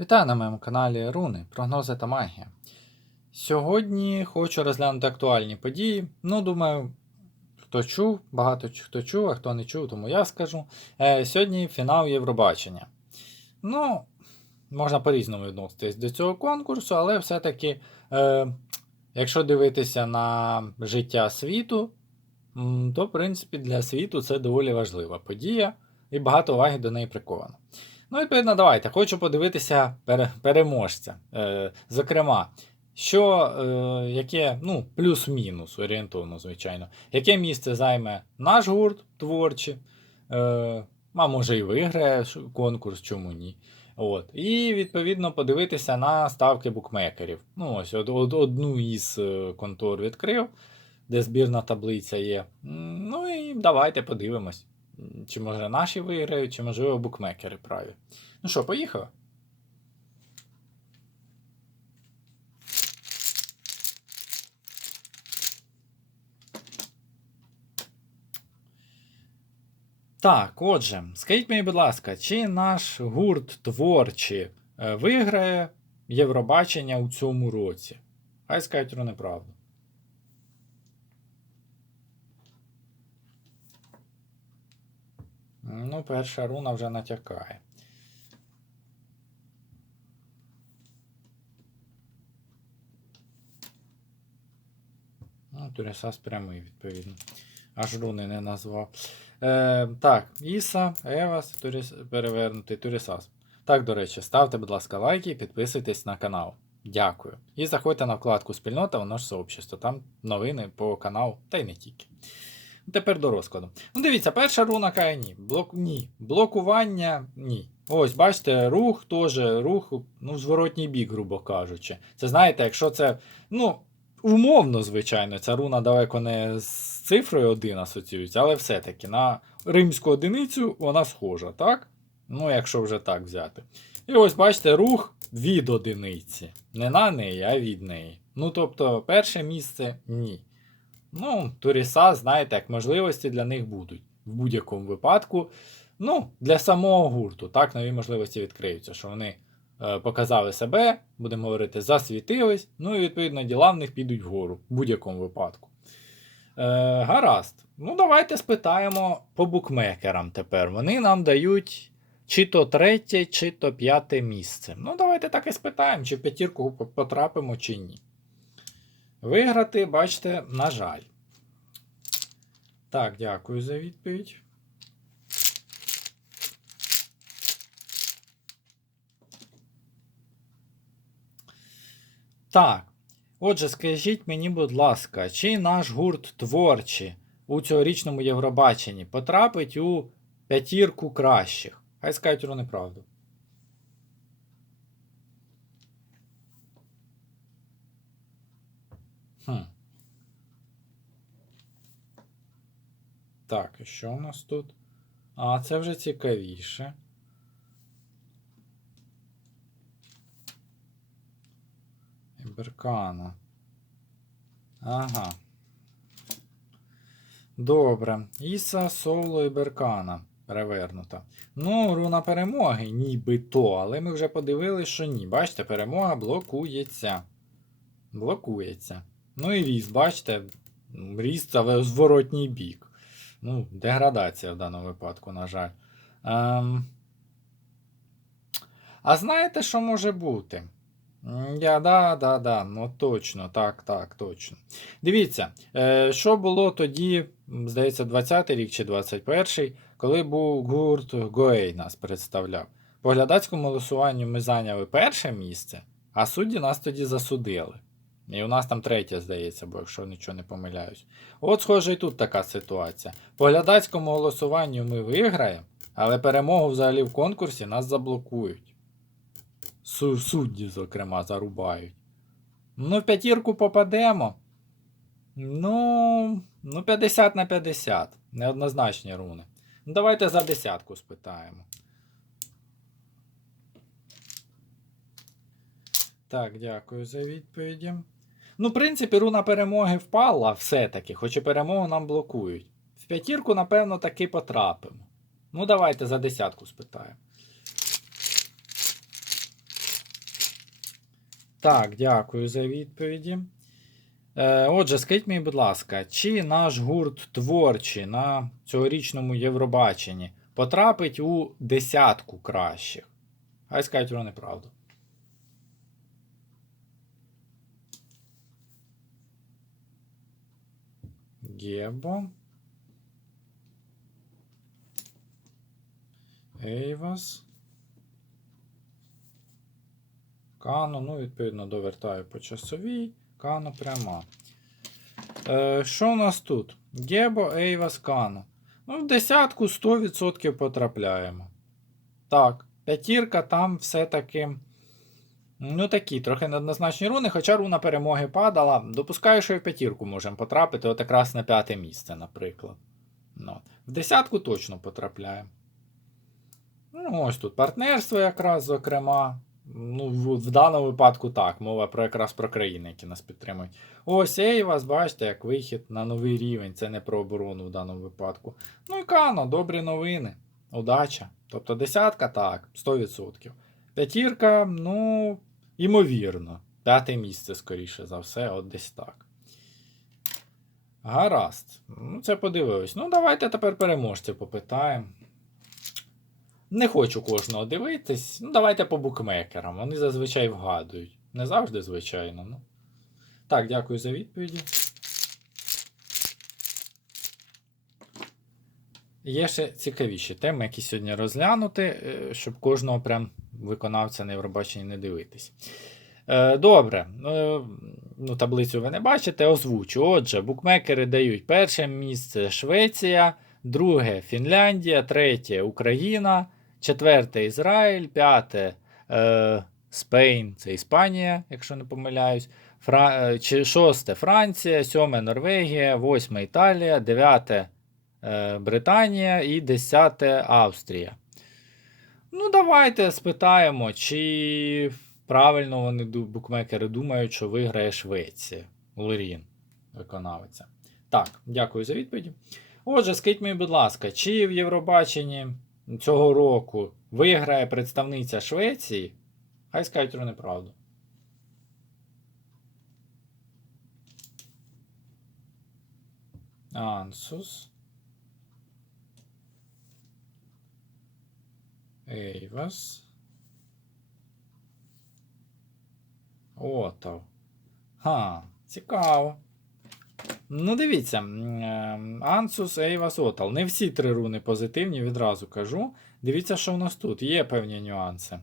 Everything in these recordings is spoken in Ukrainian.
Вітаю на моєму каналі Руни, прогнози та магія. Сьогодні хочу розглянути актуальні події. Ну, думаю, хто чув, багато хто чув, а хто не чув, тому я скажу. Е, сьогодні фінал Євробачення. Ну, можна по-різному відноситись до цього конкурсу, але все-таки, е, якщо дивитися на життя світу, то, в принципі, для світу це доволі важлива подія, і багато уваги до неї приковано. Ну, відповідно, давайте. Хочу подивитися пере, переможця. Е, зокрема, що, е, яке, ну, плюс-мінус орієнтовно, звичайно, яке місце займе наш гурт творчий, е, а може і виграє конкурс, чому ні. От. І відповідно подивитися на ставки букмекерів. Ну, ось од, од- одну із е, контор відкрив, де збірна таблиця є. Ну і давайте подивимось. Чи може наші виграють, чи можливо букмекери праві. Ну що, поїхали? Так, отже, скажіть мені, будь ласка, чи наш гурт творчий е, виграє Євробачення у цьому році? Хай скажуть неправду. Ну, перша руна вже натякає. Ну, Турісас прямий, відповідно. Аж руни не назвав. Е, так, Іса, Евас, Туріс... перевернутий Турісас. Так, до речі, ставте, будь ласка, лайки і підписуйтесь на канал. Дякую. І заходьте на вкладку Спільнота, воно ж сообщество. Там новини по каналу, та й не тільки. Тепер до розкладу. Ну, дивіться, перша руна каже ні. Блок... Ні. Блокування ні. Ось, бачите, рух теж рух, ну, зворотній бік, грубо кажучи. Це знаєте, якщо це. Ну, умовно, звичайно, ця руна далеко не з цифрою 1 асоціюється, але все-таки на римську одиницю вона схожа, так? Ну, якщо вже так взяти. І ось бачите, рух від одиниці. Не на неї, а від неї. Ну, тобто, перше місце ні. Ну, Туріса, знаєте, як можливості для них будуть. В будь-якому випадку. Ну, для самого гурту, так, нові можливості відкриються, що вони е, показали себе, будемо говорити, засвітились, ну і відповідно діла в них підуть вгору в будь-якому випадку. Е, гаразд. Ну, давайте спитаємо по букмекерам тепер. Вони нам дають чи то третє, чи то п'яте місце. Ну, давайте так і спитаємо, чи в п'ятірку потрапимо, чи ні. Виграти, бачите, на жаль. Так, дякую за відповідь. Так. Отже, скажіть мені, будь ласка, чи наш гурт творчий у цьогорічному Євробаченні потрапить у п'ятірку кращих? Хай скажуть про неправду. Так, і що у нас тут? А, це вже цікавіше. Беркана. Ага. Добре. Іса, Соло і Беркана. Перевернута. Ну, руна перемоги, нібито, але ми вже подивилися, що ні. Бачите, перемога блокується. Блокується. Ну і ріст, бачите, ріст, але зворотній бік. Ну, деградація в даному випадку, на жаль. Ем... А знаєте, що може бути? Я, да, да, да, ну точно, так, так, точно. Дивіться, е, що було тоді, здається, 20-й рік чи 21-й, коли був гурт Гоей нас представляв. По глядацькому голосуванню ми зайняли перше місце, а судді нас тоді засудили. І у нас там третє, здається, бо якщо нічого не помиляюсь. От, схоже, і тут така ситуація. По глядацькому голосуванню ми виграємо, але перемогу взагалі в конкурсі нас заблокують. Судді, зокрема, зарубають. Ну, в п'ятірку попадемо. Ну, ну, 50 на 50. Неоднозначні руни. Ну, давайте за десятку спитаємо. Так, дякую за відповіді. Ну, в принципі, руна перемоги впала все-таки, хоч і перемогу нам блокують. В п'ятірку, напевно, таки потрапимо. Ну, давайте за десятку спитаємо. Так, дякую за відповіді. Е, отже, скажіть мені, будь ласка, чи наш гурт творчий на цьогорічному Євробаченні потрапить у десятку кращих? Хай скажуть вони правду. Гебо. Ейвас. Кано, ну, відповідно, довертаю по часовій. Кано пряма. Е, що у нас тут? Гебо, Ейвас, Кано. Ну, в десятку 100% потрапляємо. Так, п'ятірка там все-таки. Ну, такі, трохи неоднозначні руни, хоча руна перемоги падала. Допускаю, що і в п'ятірку можемо потрапити, от якраз на п'яте місце, наприклад. Ну, в десятку точно потрапляємо. Ну, ось тут партнерство якраз, зокрема. Ну, в, в даному випадку так, мова про якраз про країни, які нас підтримують. Ось Ейвас, бачите, як вихід на новий рівень. Це не про оборону в даному випадку. Ну і Кано, добрі новини. Удача. Тобто десятка, так, 100%. П'ятірка, ну, імовірно. П'яте місце, скоріше за все, от десь так. Гаразд. Ну, це подивилось. Ну, давайте тепер переможців попитаємо. Не хочу кожного дивитись. Ну, давайте по букмекерам. Вони зазвичай вгадують. Не завжди, звичайно. Ну. Так, дякую за відповіді. Є ще цікавіші теми, які сьогодні розглянути, е, щоб кожного прям виконавця на Євробаченні не дивитись. Е, Добре, Е, ну, таблицю ви не бачите, озвучу. Отже, букмекери дають перше місце Швеція, друге Фінляндія, третє Україна, четверте Ізраїль, п'яте Спейн, це Іспанія, якщо не помиляюсь. Шосте Франція, сьоме Норвегія, восьме Італія, дев'яте Британія і десяте Австрія. Ну, давайте спитаємо, чи правильно вони букмекери думають, що виграє Швеція. Лорін, виконавиця. Так, дякую за відповіді. Отже, скажіть мені, будь ласка, чи в Євробаченні цього року виграє представниця Швеції? Хай скажуть неправду. Ансус. Ейвас. Отав. Ха, цікаво. Ну, дивіться, м, е, Ансус, Ейвас, Отал. Не всі три руни позитивні, відразу кажу. Дивіться, що в нас тут. Є певні нюанси.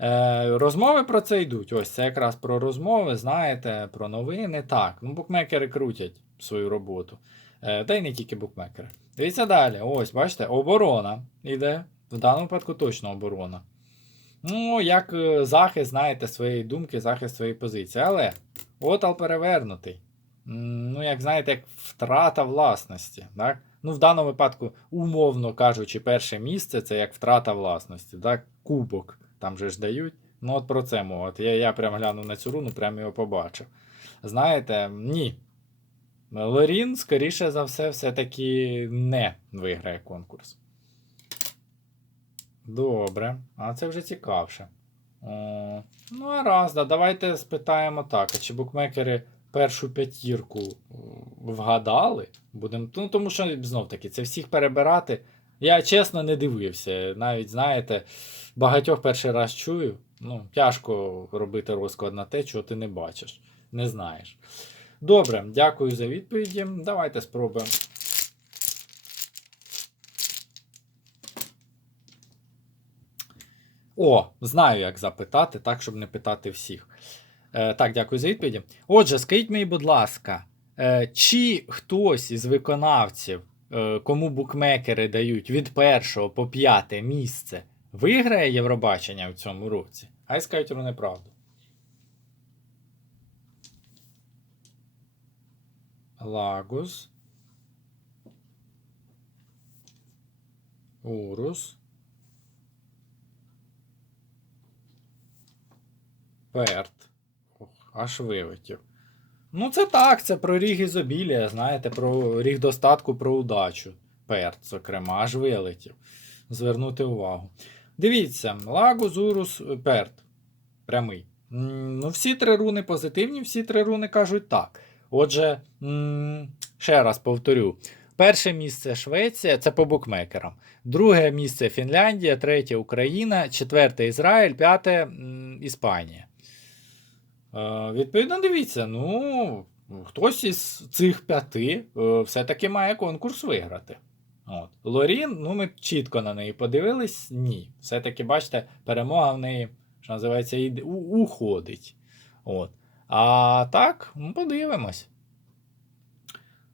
Е, розмови про це йдуть. Ось це якраз про розмови, знаєте, про новини. Так, ну букмекери крутять свою роботу. Е, та й не тільки букмекери. Дивіться далі. Ось, бачите, оборона йде. В даному випадку точно оборона. Ну, як е, захист, знаєте, своєї думки, захист своєї позиції. Але отал перевернутий. Ну, як знаєте, як втрата власності. Так? Ну, в даному випадку, умовно кажучи, перше місце це як втрата власності. Так? Кубок там же ж дають. Ну, от про це мова. Я, я прям глянув на цю руну, прям його побачив. Знаєте, ні. Лорін, скоріше за все, все-таки не виграє конкурс. Добре. А це вже цікавше. О, ну, а раз, да, давайте спитаємо так. Чи букмекери першу п'ятірку вгадали? Будем... Ну, тому що знов таки, це всіх перебирати. Я чесно не дивився. Навіть, знаєте, багатьох перший раз чую. Ну, тяжко робити розклад на те, чого ти не бачиш, не знаєш. Добре, дякую за відповіді. Давайте спробуємо. О, знаю, як запитати, так, щоб не питати всіх. Е, так, дякую за відповіді. Отже, скажіть мені, будь ласка, е, чи хтось із виконавців, е, кому букмекери дають від першого по п'яте місце, виграє Євробачення в цьому році? Хай скажуть про неправду. Лагус. Урус. Перт. Аж вилетів. Ну, це так, це про ріг ізобілія, знаєте, про ріг достатку, про удачу. Перт, зокрема, аж вилетів. Звернути увагу. Дивіться, Лагус, Урус, Перт. Прямий. Ну, всі три руни позитивні, всі три руни кажуть так. Отже, ще раз повторю. Перше місце Швеція, це по букмекерам. Друге місце Фінляндія, третє Україна, четверте Ізраїль, п'яте Іспанія. Е, відповідно, дивіться, ну, хтось із цих п'яти е, все-таки має конкурс виграти. От. Лорін, ну ми чітко на неї подивились. Ні. Все-таки, бачите, перемога в неї, що називається, іде- уходить. От. А так, ну, подивимось.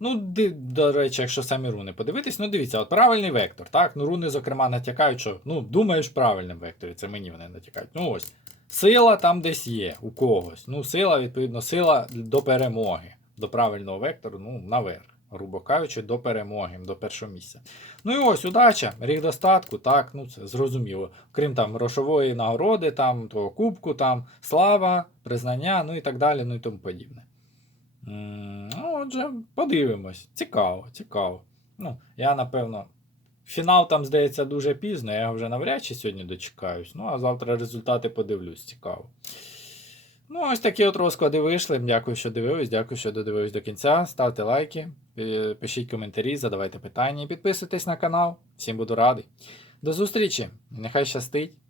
Ну, до речі, якщо самі руни подивитись, ну дивіться, от правильний вектор, так? Ну, руни, зокрема, натякають, що ну, думаєш в правильному векторі, це мені вони натякають. Ну ось. Сила там десь є у когось. Ну, сила, відповідно, сила до перемоги, до правильного вектору, ну, наверх, грубо кажучи, до перемоги, до першого місця. Ну і ось, удача, рік достатку, так, ну це зрозуміло. Крім там грошової нагороди, там того кубку, там слава, признання, ну і так далі, ну і тому подібне. М, Ну, отже, подивимось. Цікаво, цікаво. Ну, я напевно. Фінал там, здається, дуже пізно, я його вже навряд чи сьогодні дочекаюсь. Ну, а завтра результати подивлюсь, цікаво. Ну, ось такі от розклади вийшли. Дякую, що дивились, дякую, що додивились до кінця. Ставте лайки, пишіть коментарі, задавайте питання і підписуйтесь на канал. Всім буду радий. До зустрічі! Нехай щастить!